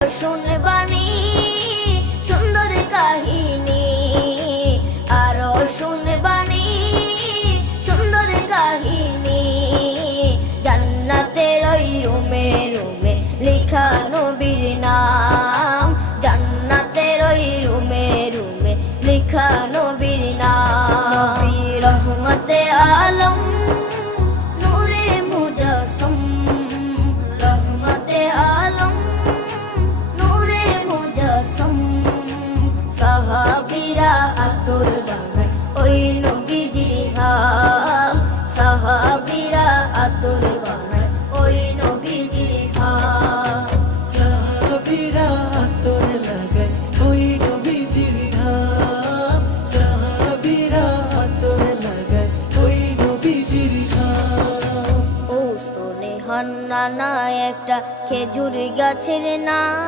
শুনবানি সুন্দর কাহিনী, আরো শুনবানি সুন্দর কাহিনী। জান্নাতের ওই রুমে রুমে লেখা নবীর নাম, জান্নাতের ওই রুমে রুমে লেখা নবীর নাম। নবী রহমতে আলম নূরে মুজাসসম, রহমতে আলম নূরে মুজাসসম। সাহাবীরা আতর বানায় ওই নবীজির ঘাম, সাহাবীরা আতর বানায় ওই নবীজির ঘাম। সাহাবীরা আতর লাগায় ওই নবীজির ঘাম, সাহাবীরা আতর লাগায় ওই নবীজির ঘাম। ও স্তনে হান্নানা একটা খেজুর গাছের নাম।